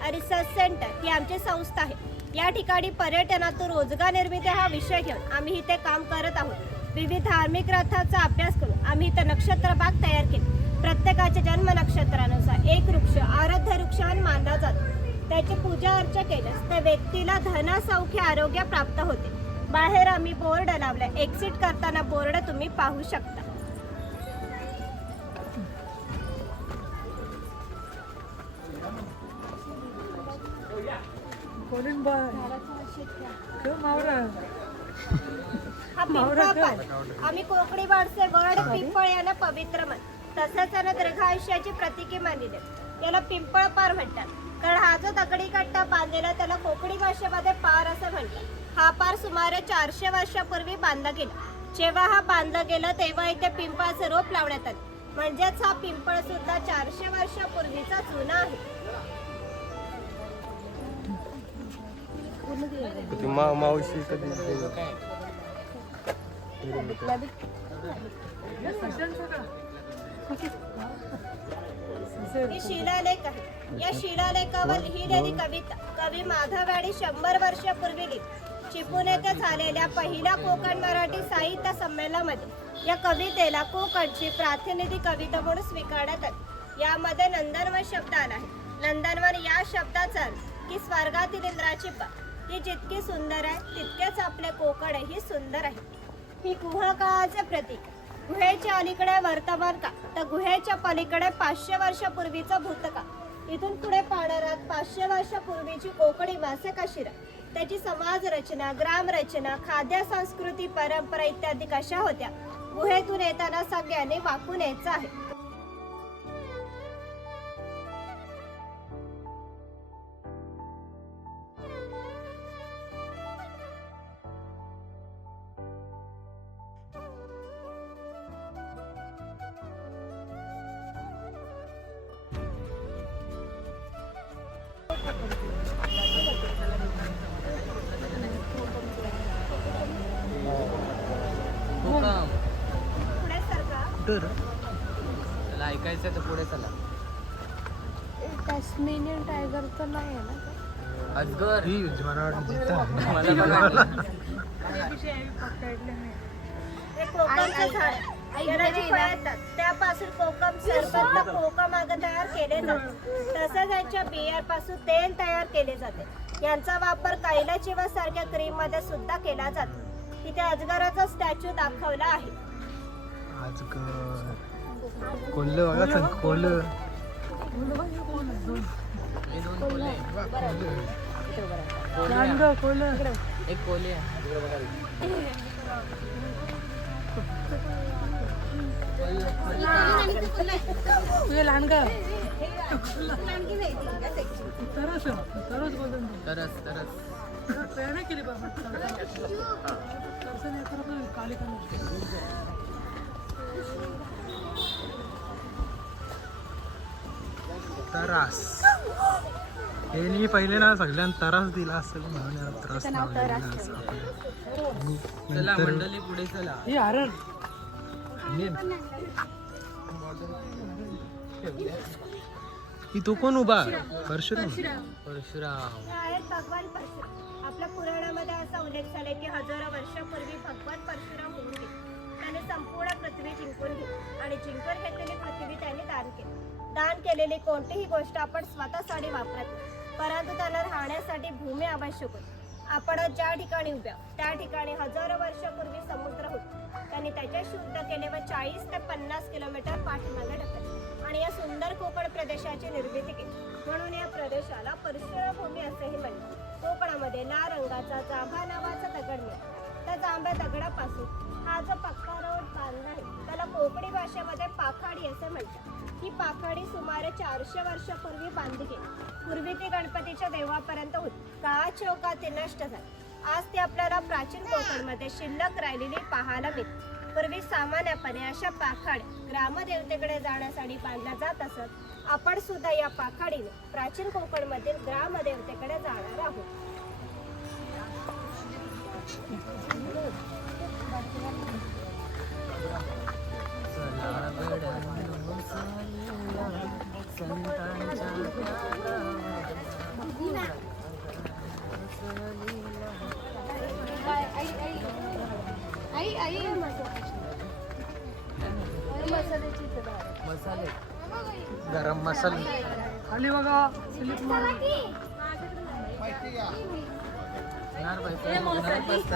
आणि research centre ही आमची संस्था आहे. या ठिकाणी पर्यटनातून रोजगार निर्मिती हा विषय घेऊन आम्ही इथे काम करत आहोत. विविध धार्मिक ग्रंथांचा अभ्यास करून आम्ही इथे नक्षत्र बाग तयार केली. प्रत्येकाच्या जन्म नक्षत्रानुसार एक वृक्ष आराध्य वृक्ष मानला जातो. त्याची पूजा अर्चा केल्यास त्या व्यक्तीला धन सौख्य आरोग्य प्राप्त होते. बाहेर आम्ही बोर्ड लावला. एक्झिट करताना बोर्ड तुम्ही पाहू शकता. हा पिंपळापान आम्ही कोकणी भाषेत वड पिंपळ याला पवित्र म्हणतात. तसंच याला दीर्घायुष्याची प्रतीके मानली. याला पिंपळपार म्हणतात. कारण हा जो दगडी कट्टा बांधलेला त्याला कोकणी भाषेमध्ये पार असं म्हणतात. हा पार सुमारे 400 वर्षापूर्वी बांधला गेला. जेव्हा हा बांधला गेला तेव्हा इथे पिंपळाचे रोप लावण्यात आले. म्हणजेच हा पिंपळ सुद्धा 400 वर्षापूर्वीचा जुना आहे. मावशी कधी ही शिलालेख आहे. या शिलालेखावर लिहिलेली कविता कवी माधववाडी 100 वर्षापूर्वी लिहिली. चिपळूण येथे झालेल्या पहिल्या कोकण मराठी साहित्य संमेलनामध्ये या कवितेला कोकणची प्रातिनिधिक कविता म्हणून स्वीकारण्यात आली. यामध्ये नंदनवन शब्द आला आहे. नंदनवन या शब्दाचा अर्थ की स्वर्गातील इंद्राची बाग ही जितकी सुंदर आहे तितकेच आपले कोकण ही सुंदर आहे. ही गुहा काळाचे प्रतीक. गुहेच्या अलीकडे वर्तमान काळ तर गुहेच्या पलीकडे 500 वर्षापूर्वीचा भूतकाळ. इथून पुढे पाहणारात 500 वर्षापूर्वीची कोकणी मासे कशी त्याची समाज रचना, ग्राम रचना, खाद्य संस्कृती, परंपरा इत्यादी कशा होत्या. गुहेतून येताना सगळ्यांनी वाकून यायचं आहे. पुढे सरका. त्याला ऐकायचं तर पुढे चला. टॅस्मेनियन टायगर तर नाही आहे ना. अजगर ही मला वाटतं जिथं हे कोकमचं झाड याला जी फळं येतात त्यापासून कोकम सरबत कोकम तयार केले जाते. तसेच यांच्या बियांपासून तेल तयार केले जाते. यांचा वापर कैलाचिवा सारख्या क्रीम मध्ये सुद्धा केला जातो. इथे अजगराचा स्टॅच्यू दाखवला आहे. कोल्ह बघा चल कोल्ह एक कोले लहान ग तरच प्रेरणा केली बाबा. तरास हे मी पहिले ना सगळ्यांना तरास दिला असेल म्हणून याला त्रास लावलेला असं चला मंडळी पुढे चला. हे हरण की तो कोण उभा परशुराम. परशुराम हे आहेत भगवान परशुराम. आपल्या पुराणामध्ये असा उल्लेख झाला की हजारो वर्षापूर्वी भगवान परशुराम होऊन गेले. त्याने संपूर्ण पृथ्वी जिंकून घेतली आणि जिंकून घेतलेली पृथ्वी त्याने दान केली. दान केलेली कोणतीही गोष्ट आपण स्वतःसाठी वापरत नाही, परंतु त्याला राहण्यासाठी भूमी आवश्यक होती. आपण ज्या ठिकाणी उभ्या त्या ठिकाणी हजारो वर्षापूर्वी समुद्र होता. त्यांनी त्याचे शुद्ध केले व 40 ते 50 किलोमीटर पाठीमागे ढकलले आणि या सुंदर कोकण प्रदेशाची निर्मिती केली. म्हणून या प्रदेशाला परशुराम भूमी असेही म्हणतात. कोकणामध्ये लाल रंगाचा जांभा नावाचा दगड मिळतो. त्या जांभ्या दगडापासून हा जो पक्का रोड बांधला आहे त्याला कोकणी भाषेमध्ये पाखाडी असे म्हणतात. ही पाखाडी सुमारे 400 वर्षापूर्वी बांधली गेली. पूर्वी ती गणपतीच्या देवापर्यंत होती. काळाच्या ओघात ती नष्ट झाली. आज ती आपल्याला प्राचीन कोकणमध्ये शिल्लक राहिलेली पाहायला मिळते. पूर्वी सामान्यपणे अशा पाखाड्या ग्रामदेवतेकडे जाण्यासाठी बांधल्या जात असत. आपण सुद्धा या पाखाडीने प्राचीन कोकणमधील ग्रामदेवतेकडे जाणार आहोत. संतांच्या मसाले गरम मसाला खाली बघा स्लिप मारून.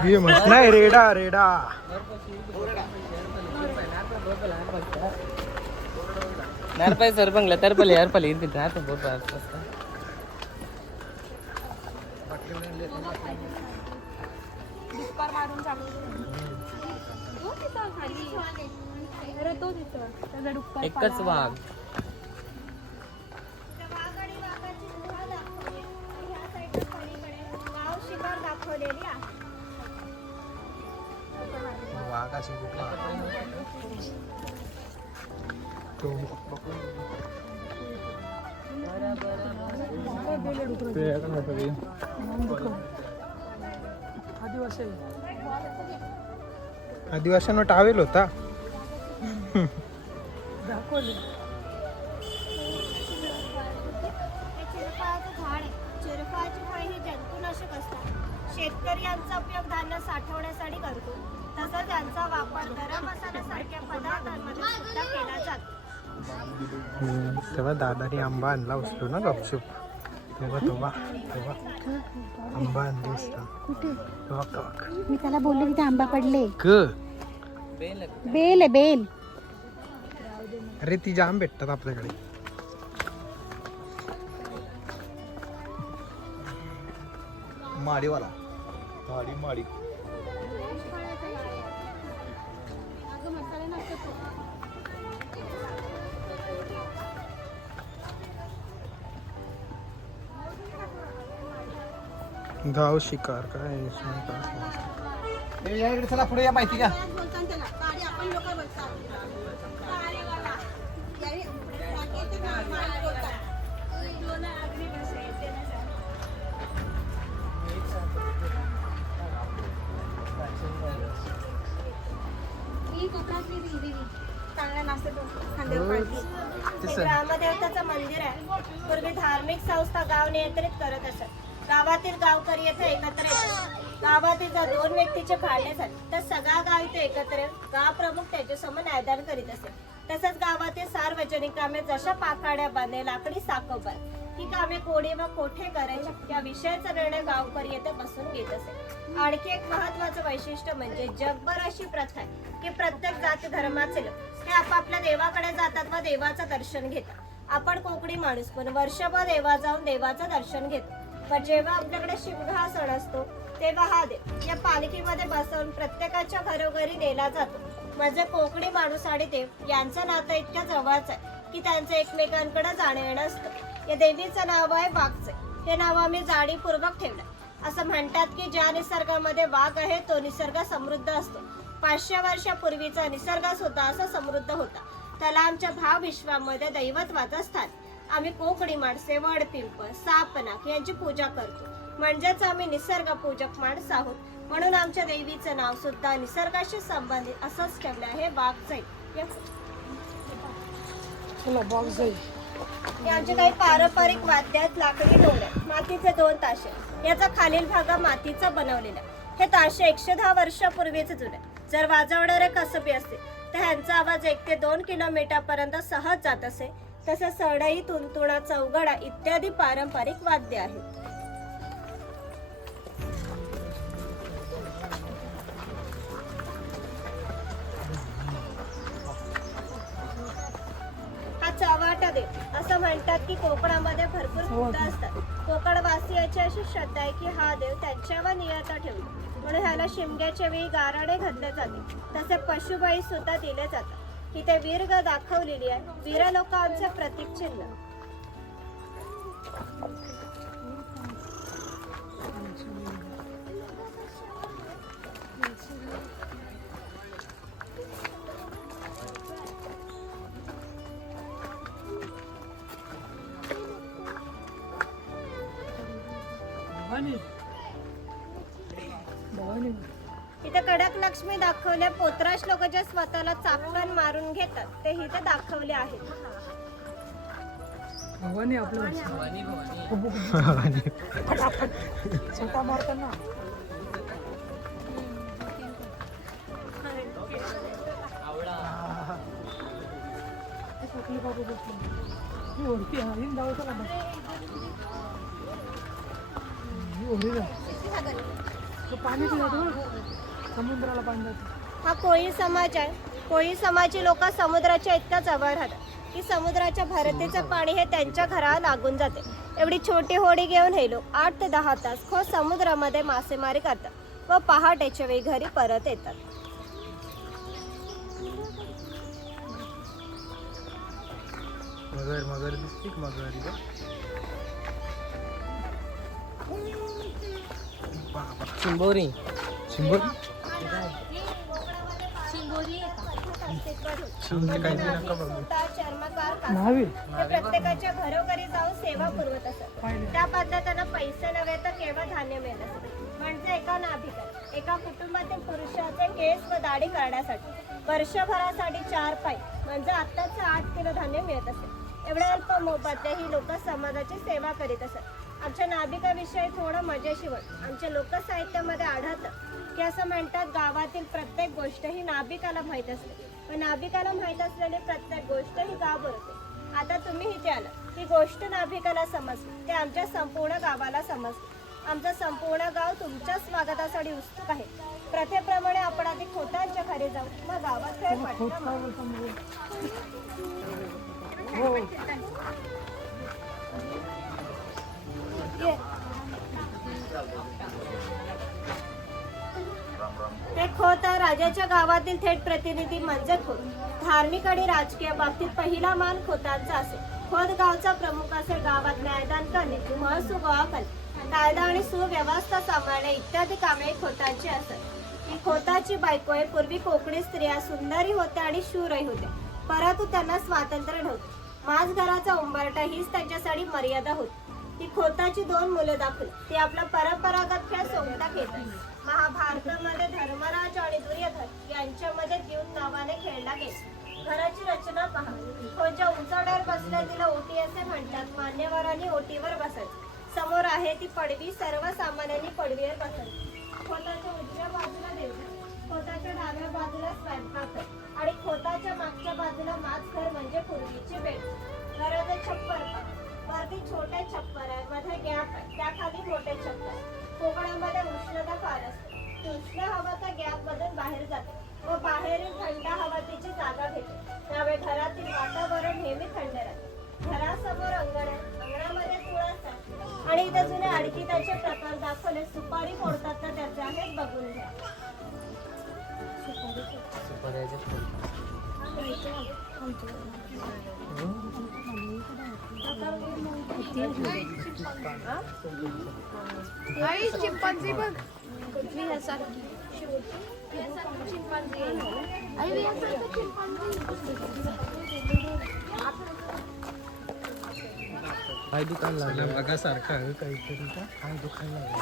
ये मस्त नाही रेडा रेडा नारपाय सरपंगला तर पहिले यार पहिले इथे राहतो बहुत डिस्पर मारून चालू तो तिथं खाली अरे तो तिथं त्याचा डुक्कर एकच वाघ त्या वाघ आणि वाघाची गुहा दाखवली. ह्या साईडला पलीकडे वाव शिकार दाखवलेली आहे. वाघाची गुफा आदिवासी आदिवासींवर टावेल होता. दाखवले हे चिरफळाचं झाड आहे. चिरफळाची फळे ही जंतुनाशक असतात. शेतकरी यांचा उपयोग धान्य साठवण्यासाठी करतो. तसंच यांचा वापर गरम मसाल्यासारख्या पदार्थांमध्ये सुद्धा केला जातो. तेव्हा दादानी आंबा आणला असतो ना गपचूप. तेव्हा तेव्हा तेव्हा आंबा आणली असतो. तेव्हा मी त्याला बोलले तिथे आंबा पडले. बेल बेल आहे बेल. अरे ती जाम भेटतात आपल्याकडे. माडीवाला माडी गाव शिकार काय याकडे चला पुढे या माहिती घ्या. हे ग्रामदेवताचं मंदिर आहे. पूर्वी धार्मिक संस्था गाव नियंत्रित करत असत. गावातील गावकरी येथे एकत्र येतात. गावातील जर 2 व्यक्तीचे भांडणे झाले तर सगळा गाव इथे एकत्र येऊन गाव प्रमुख त्याच्यासमोर न्यायदान करीत असे. तसंच गावातील सार्वजनिक कामे जशा पाखाड्या बांधणे लाकडी साखोबर ही कामे कोणी व कोठे करायची या विषयाचा निर्णय गावकरी येथे बसून घेत असे. आणखी एक महत्वाचं वैशिष्ट्य म्हणजे जगभर अशी प्रथा आहे की प्रत्येक जाती धर्माचे लोक हे आपापल्या देवाकडे जातात व देवाचं दर्शन घेतात. आपण कोकणी माणूस पण वर्षभर देवा जाऊन देवाचं दर्शन घेतो. पण जेव्हा आपल्याकडे शिमगा हा सण असतो तेव्हा हा देव या पालखीमध्ये बसवून प्रत्येकाच्या घरोघरी नेला जातो. म्हणजे कोकणी माणूस आणि देव यांचं नातं इतक्या जवळच आहे की त्यांचं एकमेकांकडे जाणं येणं असतं. या देवीचं नाव आहे वाघचे. हे नाव आम्ही जाणीवपूर्वक ठेवलं. असं म्हणतात की ज्या निसर्गामध्ये वाघ आहे तो निसर्ग समृद्ध असतो. 500 वर्षापूर्वीचा निसर्ग सुद्धा असा समृद्ध होता. त्याला आमच्या भाव विश्वामध्ये दैवत्वाचं स्थान. आम्ही कोकणी माणसे वड पिंपळ सापनाक यांची पूजा करतो. म्हणजेच आम्ही निसर्ग पूजक माणसं आहोत. म्हणून आमच्या देवीचं नाव सुद्धा निसर्गाशी संबंधित असंच ठेवलं आहे वाघजाई. चला बॉक्स जाईल. हे आमचे काही पारंपरिक वाद्य आहेत. लाकडी ढोल आहेत. मातीचे 2 ताशे. याचा खालील भाग मातीचा बनवलेला. हे ताशे 110 वर्षापूर्वीचे जुने. जर वाजवणारे कसबी असते तर ह्यांचा आवाज 1 ते 2 किलोमीटर पर्यंत सहज जात असे. तसेच सडई तुंतुणा चौघडा इत्यादी पारंपरिक वाद्य आहेत. हा चव्हाटा देव. असं म्हणतात की कोकणामध्ये भरपूर भूत असतात. कोकणवासियाची अशी श्रद्धा आहे की हा देव त्यांच्यावर नियंत्रण ठेवतो. म्हणून ह्याला शिमग्याच्या वेळी गाराणे घातले जाते. तसे पशुबळी सुद्धा दिले जातात. इथे वीरग दाखवलेली आहे. वीर लोकांचे प्रतीक चिन्ह. इथे कडक लक्ष्मी दाखवल्या. पोतराश लोक जे स्वतःला चाकण मारून घेतात ते इथे दाखवले आहेत. भवानी आपलं भवानी छोटा मारताना आवडा हा कोळी समाज आहे. कोळी समाजी लोक समुद्राच्या इतक्या जवळ राहतात की समुद्राच्या भरतीचं पाणी हे त्यांच्या घराला लागून जाते. एवढी छोटी होडी घेऊन हे लोक 8 ते 10 तास खोल समुद्रामध्ये मासेमारी करतात व पहाटेच्या वेळी घरी परत येतात. मगर दिसते का मगर इथं? बाबा. चिंबोरी चिंबोरी चिंबोरी चिंबोरी काही नाही नका बघू. चर्मकार कासव ते प्रत्येकाच्या घरोघरी जाऊन सेवा पुरवत असत. त्या बदल्यात त्यांना पैसे नव्हे तर केवळ धान्य मिळत असत. म्हणजे एका नाभिकात एका कुटुंबातील पुरुषाचे केस व दाढी करण्यासाठी वर्षभरासाठी 4 पाई म्हणजे आत्ताच 8 किलो धान्य मिळत असे. एवढ्या अल्प मोबदल्यात ही लोक समाजाची सेवा करीत असत. आमच्या नाभिकाविषयी थोडं मजेशीर आमच्या लोकसाहित्यामध्ये आढळतं की असं म्हणतात, गावातील प्रत्येक गोष्ट ही नाभिकाला माहीत असते व नाभिकाला माहीत असलेली प्रत्येक गोष्ट ही गाव उरते. आता तुम्ही इथे आलं ही गोष्ट नाभिकाला समजली ते आमच्या संपूर्ण गावाला समजली. आमचं संपूर्ण गाव तुमच्या स्वागतासाठी उत्सुक आहे. प्रथेप्रमाणे आपण आधी खोतांच्या घरी जाऊ मग गावात खेळ ते खोत राजाच्या गावातील थेट प्रतिनिधी म्हणजे खोत. धार्मिक आणि राजकीय बाबतीत पहिला मान खोतांचा असेल. खोत गावचा प्रमुख असेल. गावात न्यायदान करणे, महसूल गोळा करणे, कायदा आणि सुव्यवस्था सांभाळणे इत्यादी कामे खोतांची असत. ही खोताची बायको आहे. पूर्वी कोकणी स्त्रिया सुंदरी होत्या आणि शूरही होत्या, परंतु त्यांना स्वातंत्र्य नव्हते. माझ घराचा उंबरठा हीच त्यांच्यासाठी मर्यादा होती. ती खोताची 2 मुलं दाखवली. ती आपला परंपरागत खेळ सोंगटा खेळतात. महाभारतामध्ये धर्मराज आणि दुर्योधन यांच्यामध्ये द्यूत नावाने खेळला गेला. घराची रचना पहा. खोच्या उंचाड्यावर बसल्या तिला ओटी असे म्हणतात. मान्यवरांनी ओटीवर बसायचे. समोर आहे ती पडवी. सर्वसामान्यांनी पडवीवर बसायचे. खोताच्या उजव्या बाजूला देवघर, खोताच्या डाव्या बाजूला स्वयंपाकघर आणि खोताच्या मागच्या बाजूला माचघर म्हणजे पूर्वीची बेड. घराचं छप्पर वरती छोटे छप्पर आहे, मध्ये गॅप आहे, त्याखाली मोठे छप्पर आहे. कोकणामध्ये उष्णता फार असते. उष्ण हवा त्या गॅप मधून बाहेर जाते व बाहेरील थंड हवा तिची जागा घेते. त्यामुळे घरातील वातावरण नेहमी थंड राहते. घरासमोर अंगण आहे. अंगणामध्ये तुळस आहे आणि इथे जुने अडकिताचे प्रकार दाखवले. सुपारी फोडतात तर त्याचे आहेत, बघून घ्या. आई चिंपांझी बघ कुठली ह्यासारखी चिंपांझी आई ह्यासारखं चिंपांझी काय दुकान लागलं बघा सारखं काहीतरी का काय दुकान लागलं.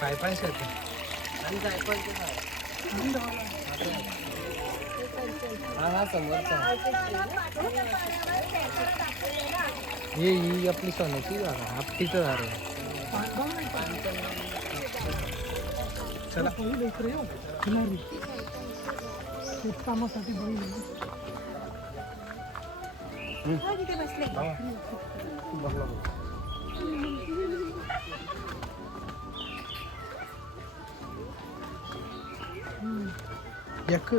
काय पाहिजे हा समोरचा ही आपली सोन्याची जागा आपटीचं झाड आहे. चला कामासाठी एक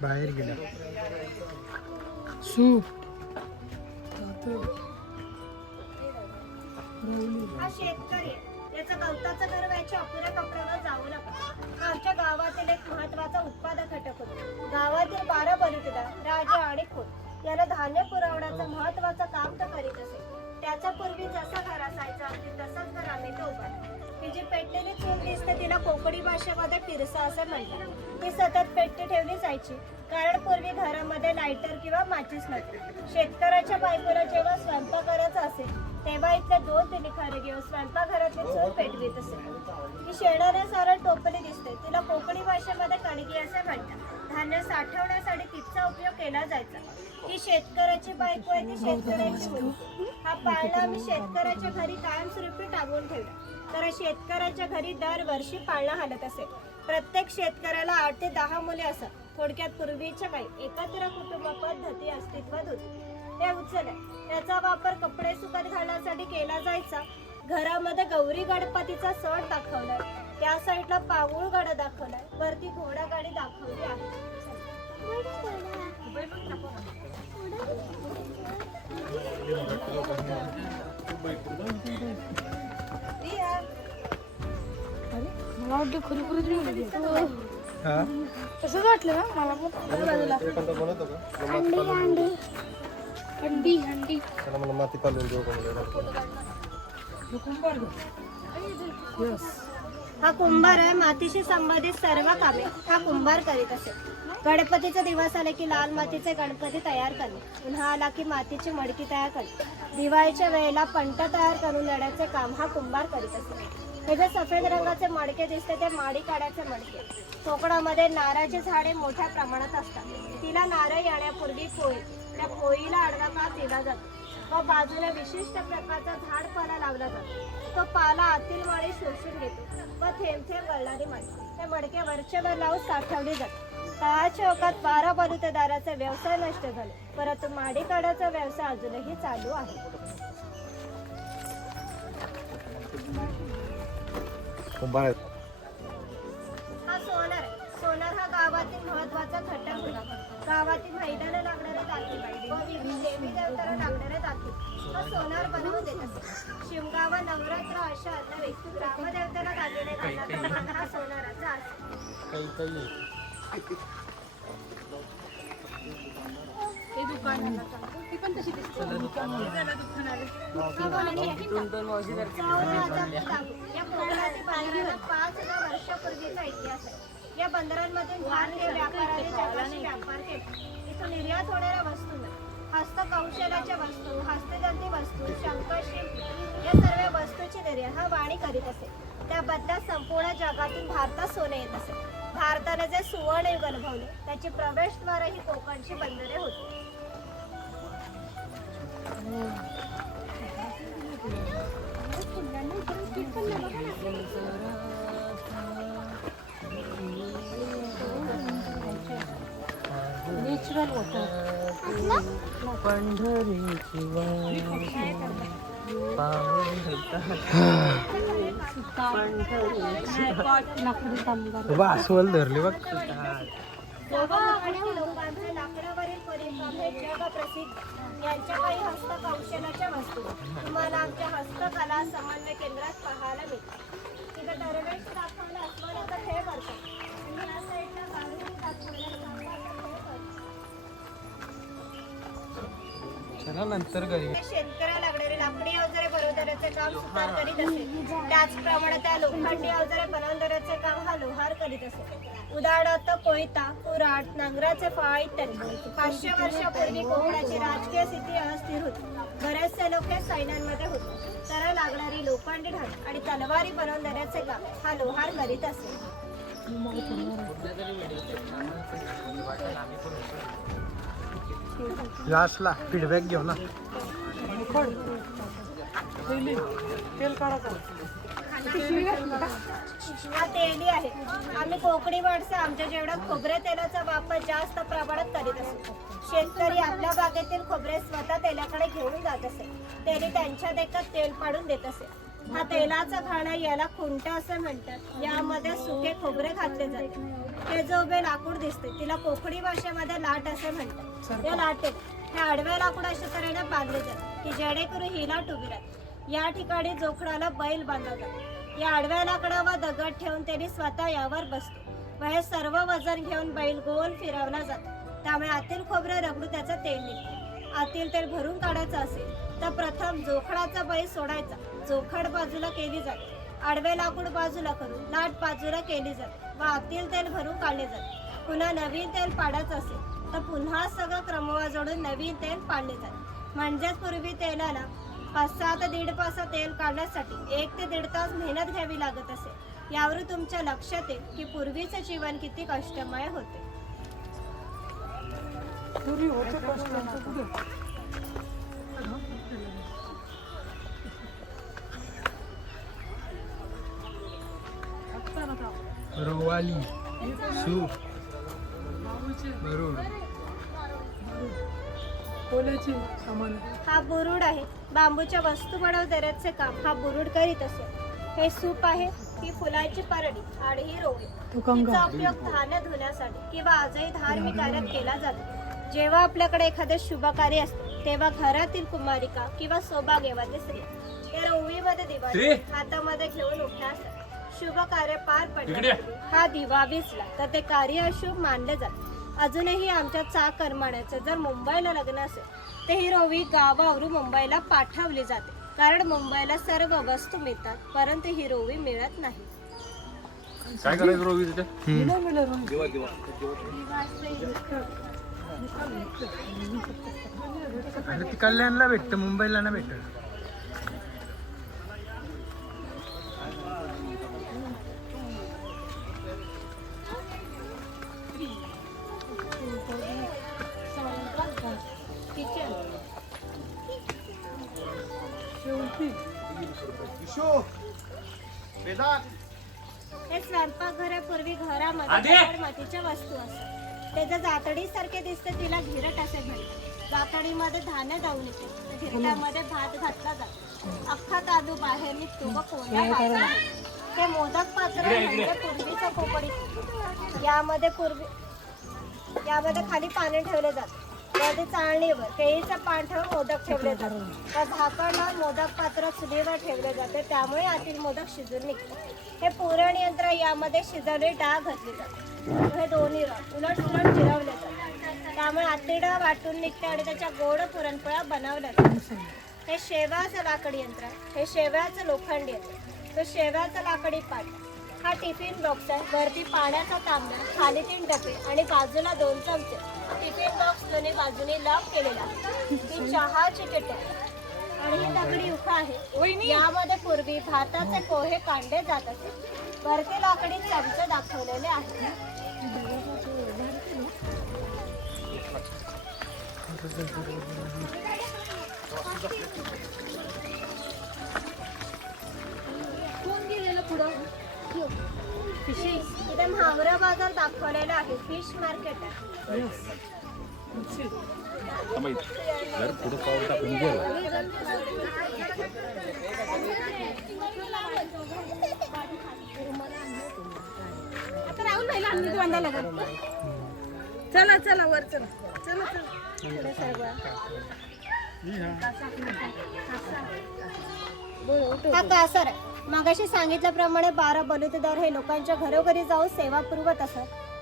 बाहेर गेला सूप. हा शेतकरी याचं गवताचं घर व्हायच्या अपुऱ्या कपड्यावर जाऊ नका. हा आमच्या गावातील एक महत्वाचा उत्पादक घटक होता. गावातील 12 बलुतेदार, राजा आणि खोत याला धान्य पुरवण्याचं महत्वाचं काम तर करीत असे. त्याच्या पूर्वी जसा घर असायचा अगदी तसंच घर आम्ही तो उभारला. ही जी पेटलेली चूल दिसते तिला कोकणी भाषेमध्ये पिरसा असे म्हणतात. ती सतत पेटती ठेवली जायची कारण पूर्वी घरामध्ये लायटर किंवा माचीस नव्हते. शेतकऱ्याच्या बायकोला जेव्हा स्वयंपाक करायचा असेल तेव्हा इथले 2 निखारे घेऊन स्वयंपाकघरातली चूल पेटवीत असे. ही शेणाने सारं टोपली दिसते. तिला कोकणी भाषेमध्ये कणगी असे म्हणतात. धान्य साठवण्यासाठी तिचा उपयोग केला जायचा. ही शेतकऱ्याची बायको आहे, ती शेतकऱ्याची मुलगी. हा पाळणा आम्ही शेतकऱ्याच्या घरी कायमस्वरूपी टांगून ठेवला. तर शेतकऱ्याच्या घरी दरवर्षी पाळणा हालत असे. प्रत्येक शेतकऱ्याला 8 ते 10 मुले असत. थोडक्यात पूर्वीच्या काळी एकत्र कुटुंब पद्धती अस्तित्वात होती. हे उचल आहे. त्याचा वापर कपडे सुकत घालण्यासाठी केला जायचा. घरामध्ये गौरी गणपतीचा सण दाखवलाय. त्या साईडला पाऊळ गाडा दाखवलाय. वरती घोडा गाडी दाखवली आहे. मला वाटतं खरोखरच हा तसंच वाटलं ना मला पण बाजूला अंडी अंडी माती पालून देऊ हा कुंभार आहे. मातीशी संबंधित सर्व कामे हा कुंभार करीत असे. गणपतीचा दिवस आले की लाल मातीचे गणपती तयार करणे, उन्हा आला की मातीची मडकी तयार करणे, दिवाळीच्या वेळेला पंट तयार करून देण्याचे काम हा कुंभार करीत असे. हे जे सफेद रंगाचे मडके दिसते ते माडी काढायचे मडके. कोकणामध्ये नारळाची झाडे मोठ्या प्रमाणात असतात. तिला नारळ येण्यापूर्वी पोळी, त्या पोळीला आडवा काप दिला जातो व बाजूला विशिष्ट प्रकारचा झाड पाला लावला जातो. तो पाला आतील माळी शोषून घेतो व थेंब थेंब गळणारी माती हे मडके वरचेवर लावून साठवली जाते. काळाच्या ओघात 12 बलुतेदाराचे व्यवसाय नष्ट झाले, परंतु माडी काढाचा व्यवसाय अजूनही चालू आहे. हा सोनार आहे. सोनार हा गावातील महत्वाचा घटक होता. गावातील महिलांना लागणारे दाखले व विविध देवी देवतांना लागणारे दाखले हा सोनार बनवून देत असे. शिमगा व नवरात्र अशा नव्हे ग्रामदेवतांना दागिने घालण्याचा हा सोनाराचा असे. ते दुकान ती पण तशी दिसते. या कोकणातील बंदराला 5,000 वर्षापूर्वीचा इतिहास आहे. या बंदरांमधून भारतीय व्यापाऱ्यांनी जगाशी व्यापार केला. इथून निर्यात होणाऱ्या वस्तू, हस्तकौशल्याच्या वस्तू, हस्तगंधी वस्तू, शंखशिल्प या सर्व वस्तूची निर्यात हा वाणी करीत असे. त्या बदल्यात संपूर्ण जगातून भारतात सोने येत असे. भारताने जे सुवर्णयुग अनुभवले त्याची प्रवेशद्वार ही कोकणची बंदरे होती. नेचरल वॉटर पंढरीची बाबा अस्वल धरले बघ. लोकांचे लाकडावरील परिश्रम हे जगप्रसिद्ध. यांच्या काही हस्तकौशल्याच्या वस्तू तुम्हाला आमच्या हस्तकला समन्वय केंद्रात पाहायला मिळतात. तिथं दरवेळेस दाखवलं अस्वलाचा खेळ करतात आणि या साईडला गाडून दाखवल्या चांगला खेळ करतात. चला नंतर घरी. शेतकऱ्याला लागणारे लाकडी अवजारे बनवणाऱ्याचे काम सुतार करीत असे. त्याचप्रमाणे त्या लोखंडी अवजारे बनवणाऱ्याचे काम हा लोहार करीत असे. उदाहरणार्थ कोयता, कुऱ्हाड, नांगराचे फाळ इत्यादी. 500 वर्षापूर्वी कोकणाची राजकीय स्थिती अस्थिर होती. बरेचसे लोक सैन्यांमध्ये होते. त्याला लागणारी लोखंडी ढाल आणि तलवारी बनवणाऱ्याचे काम हा लोहार करीत असे. लास्टला फीडबॅक घेऊ ना. हा तेली आहे. आम्ही कोकणी माणसं आमच्या जेवणात खोबरे तेलाचा वापर जास्त प्रमाणात करीत असतो. शेतकरी आपल्या बागेतील खोबरे स्वतः तेलाकडे घेऊन जात असे. तेली त्यांच्या देखत तेल पाडून देत असे. हा तेलाचा घाणा याला खुंट असं म्हणतात. यामध्ये सुके खोबरे घातले जाते. हे जो उभे लाकूड दिसते तिला कोकणी भाषेमध्ये लाट असे म्हणतात. या लाटेत हे आडवे लाकूड अशा तऱ्हेने बांधले जाते की जेणेकरून ही लाट उभी राहते. या ठिकाणी जोखडाला बैल बांधतात. या आडव्या लाकडावर दगड ठेवून त्यांनी स्वतः यावर बसतो व हे सर्व वजन घेऊन बैल गोल फिरवला जातो. त्यामुळे आतील खोबरे रगडून त्याचं तेल निघते. आतील तेल भरून काढायचं असेल तर प्रथम जोखडाचा बैल सोडायचा. जोखड बाजूला केली जाते. आडवे लाकूड बाजूला करून लाट बाजूला केली जाते व आतील तेल भरून काढले जाते. पुन्हा नवीन तेल पाडायचं असेल तर पुन्हा सगळं क्रमवार जोडून नवीन तेल पाडले जाते. म्हणजेच पूर्वी तेलाला 5-6 ते 1.5 तास तेल काढण्यासाठी 1 ते 1.5 तास मेहनत घ्यावी लागत असे. यावरून तुमच्या लक्षात येईल की पूर्वीचे जीवन किती कष्टमय होते. रोवाली सूप बरोबर. हा बुरुड आहे. बांबूच्या वस्तू बनवणाऱ्याचे काम हा बुरुड करीत असे. हे सूप आहे, ही फुलांची परडी आणि ही रोळी. तिचा उपयोग धान्य धुण्यासाठी किंवा आजही धार्मिक कार्यात केला जातो. जेव्हा आपल्याकडे एखादे शुभ कार्य असते तेव्हा घरातील कुमारिका किंवा सौभाग्यवती स्त्री या रोळीमध्ये दिवा हातामध्ये घेऊन उभ्या असतात. शुभ कार्य पार पडल्यापूर्वी हा दिवा विझला तर ते कार्य अशुभ मानले जाते. अजूनही आमच्या चाकरमान्याचं जर मुंबईला लग्न असेल तर ही रोळी गावावरून मुंबईला पाठवली जाते, कारण मुंबईला सर्व वस्तू मिळतात परंतु ही रोळी मिळत नाही. काय करायचं रोगी तिथे? आणि ती कल्याणला भेटतं, मुंबईला ना भेटत. हे स्वयंपाकघरापूर्वी घरामध्ये मातीच्या वस्तू असतात. ते जर जातडीसारखे दिसते तिला घिरट असे म्हणतात. जातडीमध्ये धान्य जाऊन येते तर घिरटामध्ये भात घातला जातो. अख्खा तांदूळ बाहेर निघतो व कोंडा भाजला. हे मोदक पात्र म्हणजे पूर्वीचं कोकणी. यामध्ये खाली पाणी ठेवले जाते. वरती चाळणीवर केळीचं पान ठेवून मोदक ठेवले जातात. तर झाकण लावून मोदक पात्र चुलीवर ठेवले जाते, त्यामुळे आतील मोदक शिजून निघतात. हे पुरण यंत्र, यामध्ये शिजवलेली डाळ घातली जाते. हे दोन्ही उलट सुलट जिरवले जातात, त्यामुळे आतली डाळ वाटून निघते आणि त्याच्या गोड पुरणपोळ्या बनवल्या जातात. हे शेवयाचं लाकडी यंत्र आहे. हे शेवयाचं लोखंडी यंत्र. तो शेवयाचा लाकडी पाट. हा टिफिन बॉक्स आहे. वरती पाण्याचा तांब्या, खाली 3 डबे आणि बाजूला 2 चमचे. टिफिन बॉक्स दोन्ही बाजूने लॉक केलेला आहे. ही चहाची केटल आणि ही दगडी उखा आहे. यामध्ये पूर्वी भाताचे पोहे काढले जात असे. वरती लाकडी चमचे दाखवलेले आहेत. इथे म्हावरा बाजार दाखवलेला आहे. फिश मार्केट आहे. पुढे पाऊल टाकून गेलं. आता राहुल भाईला आणली बांधायला लागेल. चला चला वर चला. चला चला पुढे सर्व हा कासर आहे. मागाशी सांगितल्याप्रमाणे 12 बलुतेदार हे लोकांच्या घरोघरी जाऊन सेवा पुरवत असत.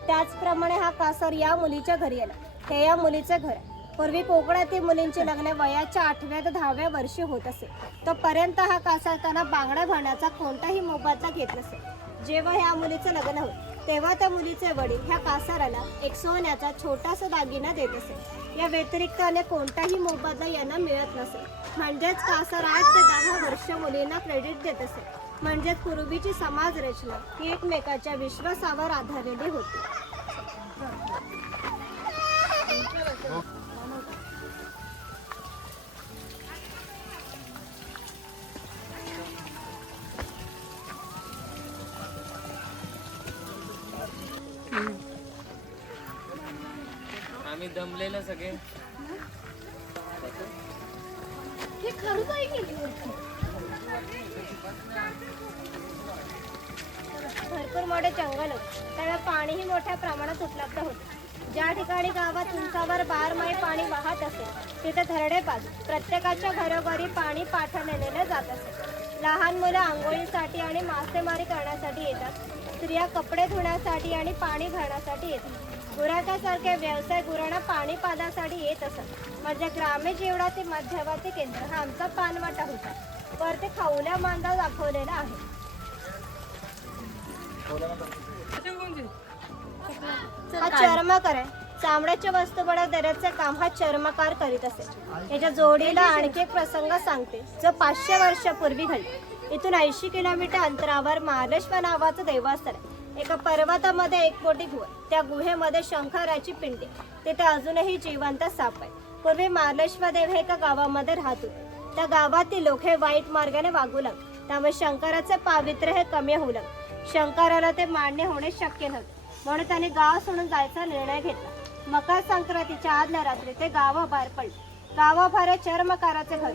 त्याचप्रमाणे हा कासर या मुलीच्या घरी आला. हे या मुलीचे घर आहे. पूर्वी कोकणातील मुलींची लग्न वयाच्या 8व्या ते 10व्या वर्षी होत असे. तोपर्यंत हा कासर त्यांना बांगड्या भरण्याचा कोणताही मोबदला घेत नसे. जेव्हा ह्या मुलीचं लग्न होत तेव्हा त्या मुलीचे वडील ह्या कासाराला एक सोन्याचा छोटासा दागिना देत असे. या व्यतिरिक्त कोणताही मोबदला यांना मिळत नसे. म्हणजेच कासार 8 ते 10 वर्ष मुलींना क्रेडिट देत असे. म्हणजेच पूर्वीची समाज रचना ही एकमेकाच्या विश्वासावर आधारलेली होती. आम्ही दमलेलो सगळे. हे खरंच आहे की भरपूर मोठे जंगल होते, त्यामुळे पाणीही मोठ्या प्रमाणात उपलब्ध होते. ज्या ठिकाणी गावात उंचावर 12 पाणी वाहत असे तिथे धरणे बांधून प्रत्येकाच्या घरोघरी पाणी पाठवलेले जात असे. लहान मुलं आंघोळीसाठी आणि मासेमारी करण्यासाठी येतात. स्त्रिया कपडे धुण्यासाठी आणि पाणी भरण्यासाठी येतात. गुराख्यासारखे व्यवसाय गुरांना पाणी पाण्यासाठी येत असत. म्हणजे ग्रामीण जीवनातील मध्यवर्ती केंद्र हा आमचा पानवाटा होता. वरती खवल्या मांदा दाखवलेला आहे. हा चर्मकार आहे. चामड्याच्या वस्तू बनवण्याचे काम हा चर्मकार करीत असे. याच्या जोडीला आणखी एक प्रसंग सांगते जो 500 वर्षापूर्वी घडला. इथून 80 किलोमीटर अंतरावर महालेश्वर नावाचं देवस्थान आहे. एका पर्वतामध्ये एक मोठी गुहा, त्या गुहेमध्ये शंकराची पिंडी, तिथे अजूनही जिवंत साप आहे. पूर्वी महालेश्वर देव हे एका गावामध्ये राहत होते. त्या गावातील लोक हे वाईट मार्गाने वागू लागले, त्यामुळे शंकराचे पावित्र्य हे कमी होऊ लागले. शंकराला ते मान्य होणे शक्य नव्हते, म्हणून त्यांनी गाव सोडून जायचा निर्णय घेतला. मकर संक्रांतीच्या आदल्या रात्री ते गावाबाहेर पडले. गावाबाहेर चर्मकाराचे घर.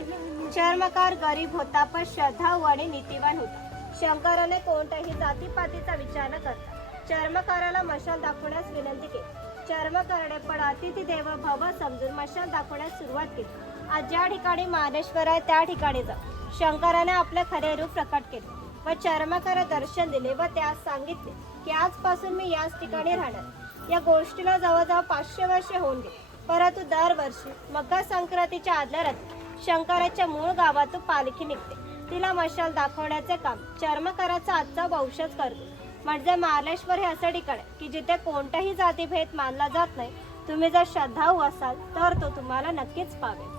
चर्मकार गरीब होता, पण श्रद्धाळू आणि नीतिवान होता. शंकराने कोणत्याही जातीपातीचा विचार न करता चर्मकाराला मशाल दाखवण्यास विनंती केली. चर्मकाराने पण अतिथी देव भव समजून मशाल दाखवण्यास सुरुवात केली. आज ज्या ठिकाणी महादेश्वर आहे त्या ठिकाणी जा. शंकराने आपले खरे रूप प्रकट केले व चर्मकारा दर्शन दिले व त्यास सांगितले की आजपासून मी याच ठिकाणी राहणार. या गोष्टीला जवळजवळ 500 वर्षे होऊन गेली, परंतु दरवर्षी मकर संक्रांतीच्या आदल्या रात्री शंकराच्या मूळ गावातून पालखी निघते. तिला मशाल दाखवण्याचे काम चर्मकाराचा आजचा वंशज करतो. म्हणजे महालेश्वर हे असं ठिकाण आहे की जिथे कोणताही जातीभेद मानला जात नाही. तुम्ही जर श्रद्धाळू असाल तर तो तुम्हाला नक्कीच पावेल.